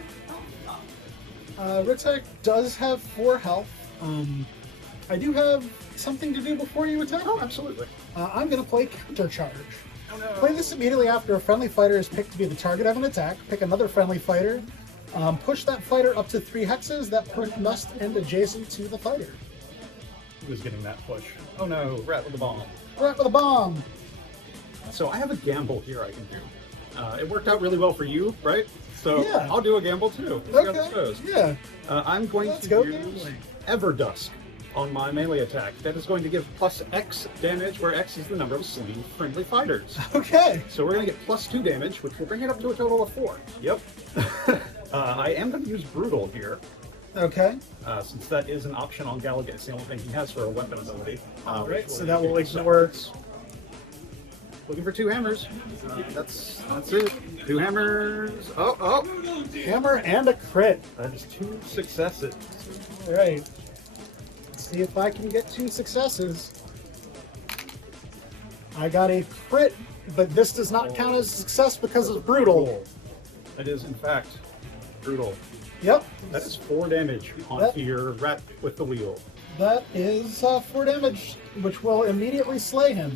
Ritek does have 4 health. I do have something to do before you attack. Oh, absolutely. I'm going to play Counter Charge. Oh, no. Play this immediately after a friendly fighter is picked to be the target of an attack. Pick another friendly fighter. Push that fighter up to 3 hexes. That push must end adjacent to the fighter. Who's getting that push? Oh no, rat with a bomb. Rat with a bomb. So I have a gamble here I can do. It worked out really well for you, right? So Yeah. I'll do a gamble too. Let's see how this Okay. goes. Yeah. I'm going Let's to go use gambling. Everdusk on my melee attack. That is going to give plus X damage, where X is the number of slain friendly fighters. Okay. So we're going to get plus 2 damage, which will bring it up to a total of 4. Yep. I am going to use Brutal here, Okay. since that is an option on Gallagher. It's the only thing he has for a weapon ability. Alright, which so that will negate ignore. some. Looking for 2 hammers. That's it. 2 hammers. Oh. Hammer and a crit. That is 2 successes. Alright. Let's see if I can get 2 successes. I got a crit, but this does not count as a success because it's brutal. It is, in fact, brutal. Yep. That is 4 damage onto your rat with the wheel. That is 4 damage, which will immediately slay him.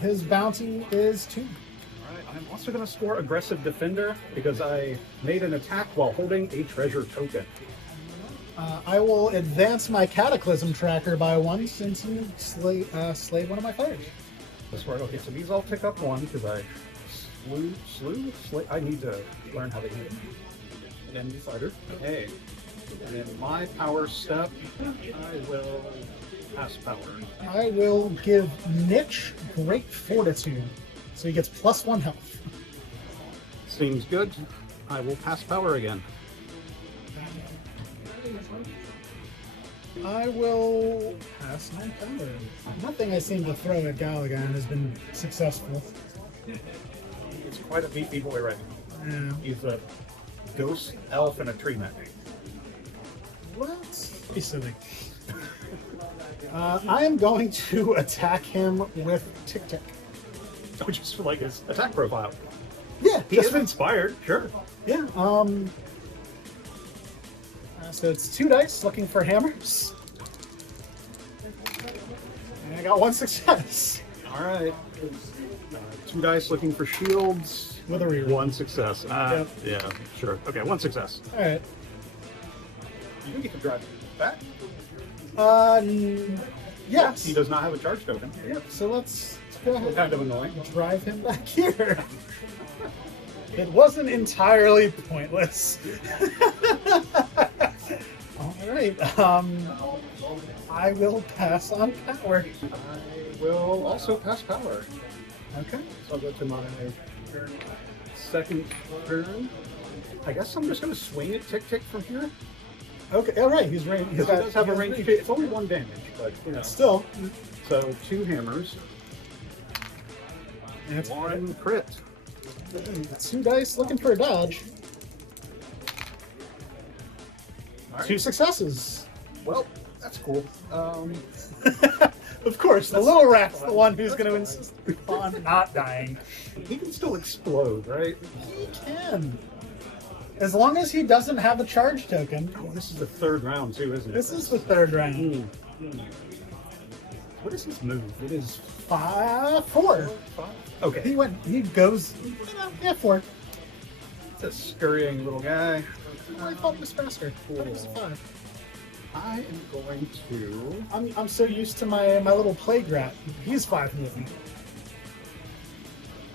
His bounty is 2. Alright, I'm also going to score Aggressive Defender because I made an attack while holding a treasure token. I will advance my Cataclysm tracker by 1 since you slayed one of my fighters. That's right. Okay, so these all tick up 1 because I slay. I need to learn how to hit an enemy fighter. Okay. And then my power step, I will pass power. I will give Niche Great Fortitude, so he gets plus 1 health. Seems good. I will pass power again. I will pass my power. Nothing I seem to throw at Galagan has been successful. He's quite a beefy boy right now. Yeah. He's a ghost elf and a tree man. What? Be silly. I am going to attack him with Tick Tick. Which is like his attack profile. Yeah, He is inspired, sure. Yeah. So it's 2 dice looking for hammers. And I got 1 success. All right. 2 dice looking for shields. With a reroll. 1 success. Yep. Yeah, sure. Okay, 1 success. Alright. You think you can drive back? Yes. He does not have a charge token. Yep, so let's go ahead Kind of annoying. and drive him back here. It wasn't entirely pointless. Alright, I will pass on power. I will also pass power. Okay. So I'll go to my second turn. I guess I'm just going to swing at Tick Tick from here. Okay, alright, he's range. Because he does have a range. It's only 1 damage, but you know. Still. So 2 hammers. That's One crit. 2 dice looking for a dodge. All right. 2 successes. Well, that's cool. Of course, the little rat's the one who's going to insist on not dying. He can still explode, right? He can. As long as he doesn't have a charge token. Oh, this is the 3rd round too, isn't it? This is the 3rd round. What is his move? It is 4. 5. Okay. He goes, yeah, 4. It's a scurrying little guy. I thought it was faster. I thought it was 5. I am going to... I'm so used to my little plague rat. He's 5 movement.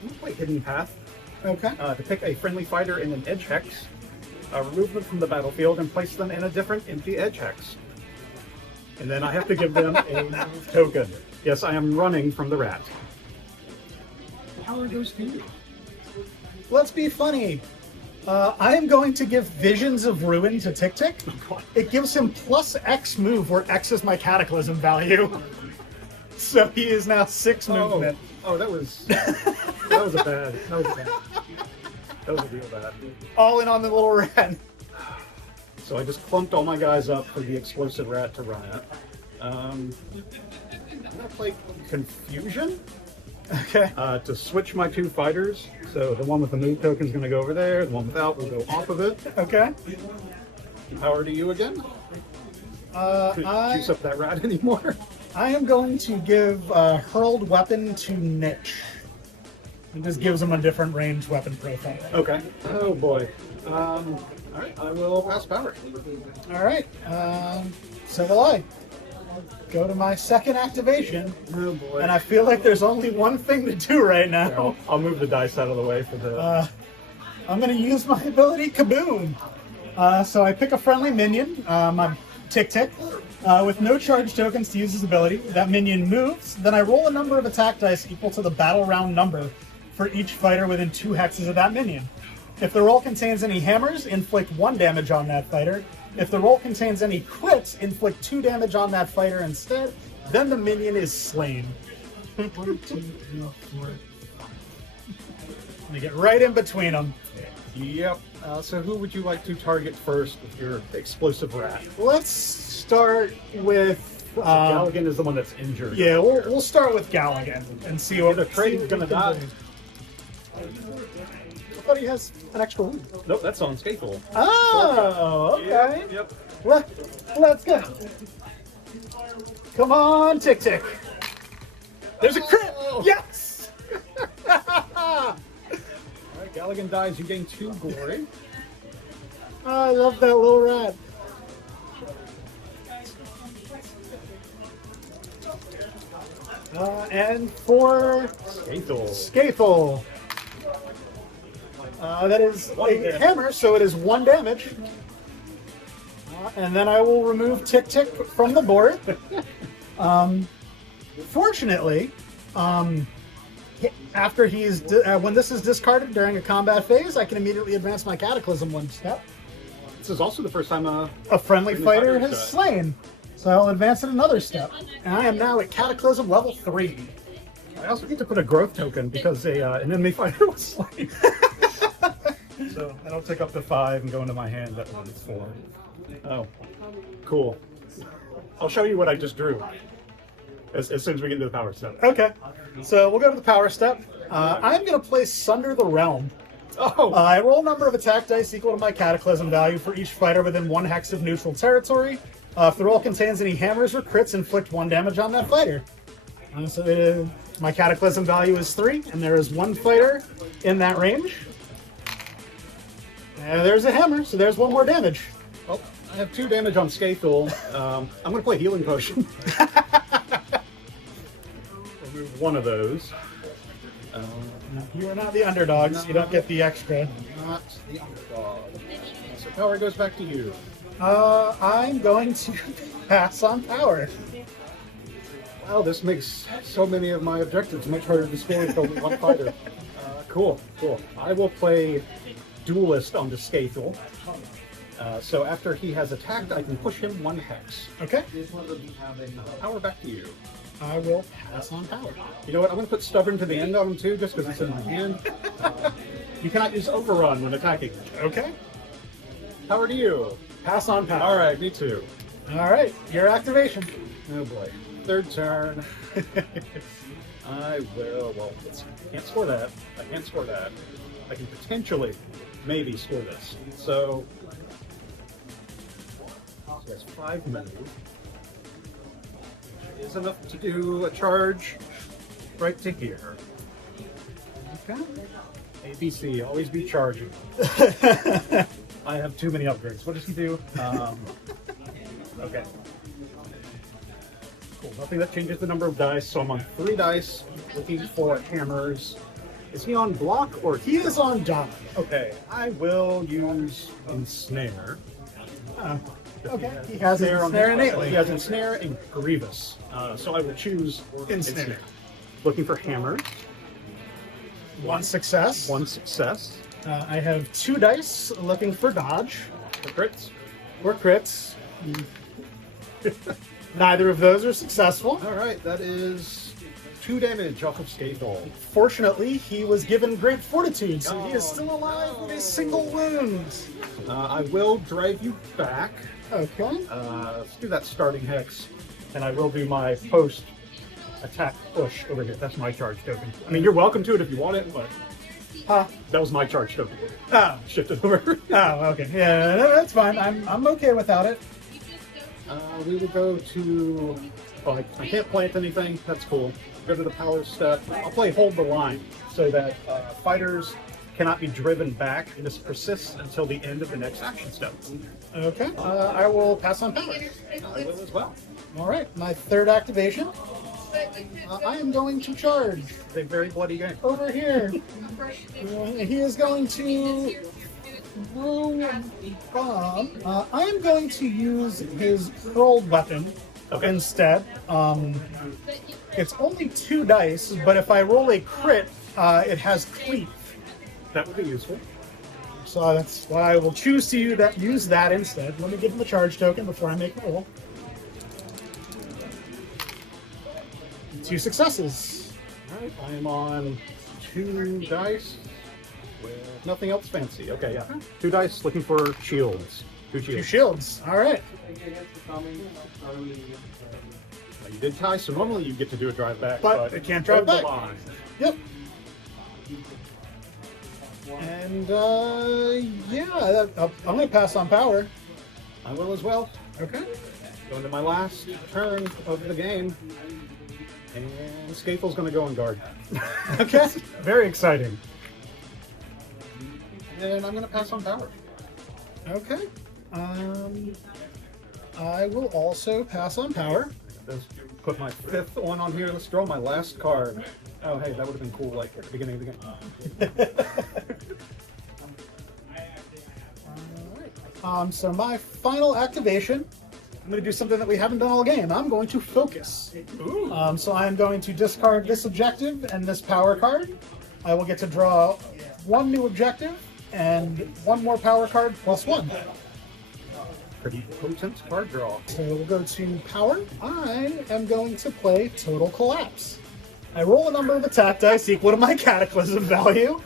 I'm going to play Hidden Path. Okay. To pick a friendly fighter in an edge hex, remove them from the battlefield, and place them in a different empty edge hex. And then I have to give them a token. Yes, I am running from the rat. How are those to you? Let's be funny. I am going to give Visions of Ruin to Tick Tick. It gives him plus X move, where X is my Cataclysm value. So he is now 6 movement. Oh, that was a bad. That was a real bad. All in on the little rat. So I just clumped all my guys up for the explosive rat to run at. I'm gonna play Confusion. Okay. To switch my 2 fighters. So the one with the move token is going to go over there. The one without will go off of it. Okay. Power to you again. Couldn't juice up that rat anymore. I am going to give Hurled Weapon to Niche. It just gives him a different range weapon profile. Okay. Oh boy. All right. I will pass power. All right. So will I. Go to my 2nd activation. Oh boy. And I feel like there's only one thing to do right now. I'll move the dice out of the way for the. I'm going to use my ability Kaboom. So I pick a friendly minion, my Tick Tick, with no charge tokens to use his ability. That minion moves. Then I roll a number of attack dice equal to the battle round number for each fighter within 2 hexes of that minion. If the roll contains any hammers, inflict 1 damage on that fighter. If the roll contains any crits, inflict 2 damage on that fighter instead. Then the minion is slain. 1, 2, 3, 4. Let me get right in between them. Yep. So who would you like to target first with your explosive rat? Let's start with Galligan is the one that's injured. Yeah, we'll start with Galligan and see what the trade's gonna die. I thought he has an extra wound. Nope, that's on Scaffold. Oh, okay. Yep. Let's go. Come on, Tick Tick. There's a crit. Yes. All right, Galligan dies. You gain 2 glory. I love that little rat. And for Scaffold. That is a hammer, so it is 1 damage. And then I will remove Tick Tick from the board. Fortunately, after when this is discarded during a combat phase, I can immediately advance my Cataclysm 1 step. This is also the first time a friendly fighter has slain. So I'll advance it another step. And I am now at Cataclysm level 3. I also get to put a growth token because an enemy fighter was slain. So that'll take up to 5 and go into my hand. That one's 4. Oh, cool. I'll show you what I just drew as soon as we get into the power step. Okay, so we'll go to the power step. I'm going to play Sunder the Realm. Oh! I roll a number of attack dice equal to my Cataclysm value for each fighter within 1 hex of neutral territory. If the roll contains any hammers or crits, inflict 1 damage on that fighter. My Cataclysm value is 3, and there is 1 fighter in that range. And there's a hammer, so there's 1 more damage. Well, I have 2 damage on Scaffold. I'm going to play Healing Potion. Remove 1 of those. You are not the underdogs. You don't get the extra. Not the underdog. So power goes back to you. I'm going to pass on power. Wow, this makes so many of my objectives much harder to score with only 1 fighter. Cool. I will play Duelist on the Scaffold. So after he has attacked, I can push him 1 hex. Okay. Power back to you. I will pass on power. You know what? I'm going to put stubborn to the end on him too, just because it's in my hand. You cannot use overrun when attacking. Okay. Power to you. Pass on power. All right, me too. All right, your activation. Oh boy. Third turn. I will. Well, I can't score that. I can't score that. I can potentially, maybe score this. So he has 5 move. Is enough to do a charge right to here. Okay. ABC, always be charging. I have too many upgrades. What does he do? Okay. Cool. Nothing that changes the number of dice. So I'm on 3 dice, looking for hammers. Is he on block or He is on dodge. Okay, I will use ensnare. Okay. He has ensnare innately. He has ensnare and grievous. So I will choose Ensnare. Looking for hammers. One success. 1 success. I have 2 dice looking for dodge For crits. or crits. Neither of those are successful. All right, that is 2 damage off of Scathe. Fortunately, he was given great fortitude, so he is still alive with a single wound. I will drive you back. Okay. Let's do that starting hex, and I will do my post attack push over here. That's my charge token. I mean, you're welcome to it if you want it, but that was my charge token. Shift it over. Oh, okay. Yeah, that's fine. I'm okay without it. We will go to. Oh, I can't plant anything. That's cool. Go to the power step. I'll play hold the line so that fighters cannot be driven back. This persists until the end of the next action step. Okay. I will pass on power. I will as well. All right. My third activation. I am going to charge It's a very bloody game. over here. He is going to throw a bomb. I am going to use his hurled weapon instead. It's only 2 dice, but if I roll a crit, it has cleave. That would be useful. So that's why I will choose to use that instead. Let me give him a charge token before I make a roll. 2 successes. All right, I am on 2 dice with nothing else fancy. Okay, yeah. 2 dice looking for shields. 2 2 shields. shields. All right. You did tie, so normally you get to do a drive back, But it can't drive hold the back. line. Yep. And yeah, I'm going to pass on power. I will as well. Okay. Going to my last turn of the game. And Scathel's going to go on guard. Okay. Very exciting. And I'm going to pass on power. Okay. I will also pass on power. Let's put my 5th one on here. Let's draw my last card. Oh, hey, that would have been cool, like, at the beginning of the game. So my final activation, I'm going to do something that we haven't done all game. I'm going to focus. Ooh. So I'm going to discard this objective and this power card. I will get to draw 1 new objective and 1 more power card plus 1. Pretty potent card draw. So we'll go to power. I am going to play Total Collapse. I roll a number of attack dice equal to my Cataclysm value.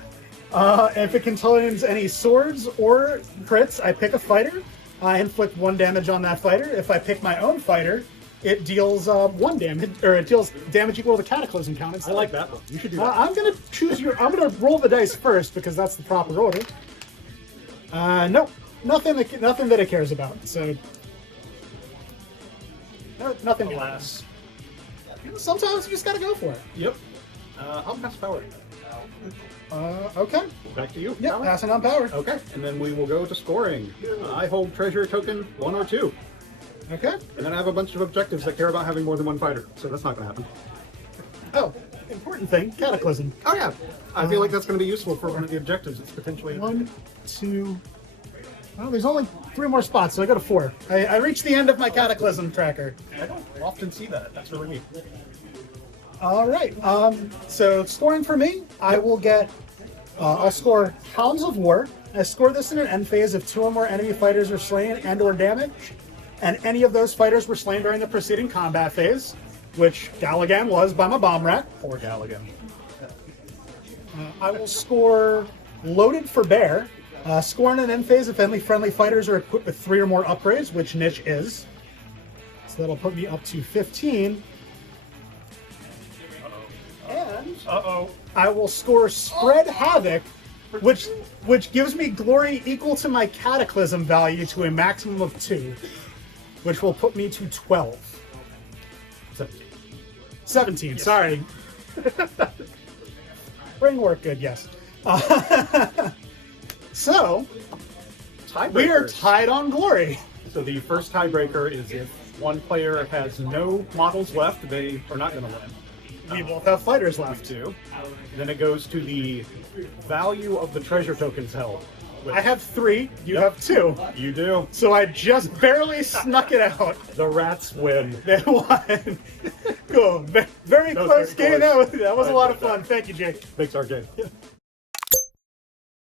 If it contains any swords or crits, I pick a fighter. I inflict 1 damage on that fighter. If I pick my own fighter, it deals 1 damage, or it deals damage equal to the Cataclysm count. I like that one. You should do that. I'm gonna I'm gonna roll the dice first because that's the proper order. Nope, nothing that it cares about. So, nothing. Alas. Sometimes you just gotta go for it. Yep. I'll pass power. Okay. Back to you. Yep, Power. passing on power. Okay, and then we will go to scoring. I hold treasure token 1 or 2. Okay. And then I have a bunch of objectives that care about having more than 1 fighter, so that's not going to happen. Oh, important thing, Cataclysm. Oh yeah, I feel like that's going to be useful for one of the objectives. It's potentially 1, 2. Well, there's only 3 more spots, so I go to 4. I reached the end of my Cataclysm tracker. I don't often see that. That's really neat. All right. So scoring for me, I will get. I'll score Hounds of War. I score this in an end phase if 2 or more enemy fighters are slain and/or damaged, and any of those fighters were slain during the preceding combat phase. which Galligan was by my bomb rat. Poor Galligan. I will score Loaded for Bear. Score in an end phase if any friendly fighters are equipped with 3 or more upgrades, which Niche is. So that'll put me up to 15. And I will score Spread Havoc, which gives me glory equal to my Cataclysm value to a maximum of 2, which will put me to 12. 17, yes. Sorry. Brain work good, yes. So, we are tied on glory. So the first tiebreaker is if one player has no models left, they are not going to win. We both have fighters left. Too. Then it goes to the value of the treasure tokens held. I have 3, you have 2. You do. So I just barely snuck it out. The rats win. They won. Cool. Very close game. Close. That was a lot of fun. Thank you, Jake. Thanks, RJ.